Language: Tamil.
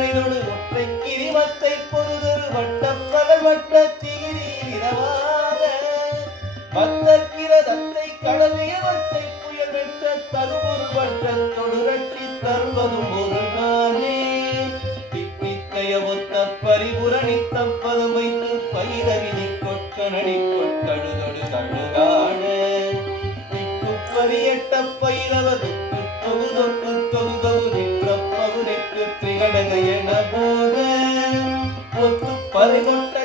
மனைதொடு ஒற்றை கிரிமத்தை பொருதொரு வட்டப்பகல் வட்ட திகிரி இரவாக பத்தற்கிற தத்தை கடமையவற்றை புயல் வெற்ற தருபொருள் வட்ட தொடுரட்சி தருவதும் ஒரு நாளே தித்தித்தைய ஒத்த பரிபுரணித்தம் பதம் வைத்து பைரவினி கொட்கனடி கொட்கழுதொடு கழுகாட திக்குப்பரியட்ட பைரவ தொக்கு தொகு தொக்கு தொகு தொகு நின்ற பகு நெற்று திகடக என போத ஒத்து பறை கொட்ட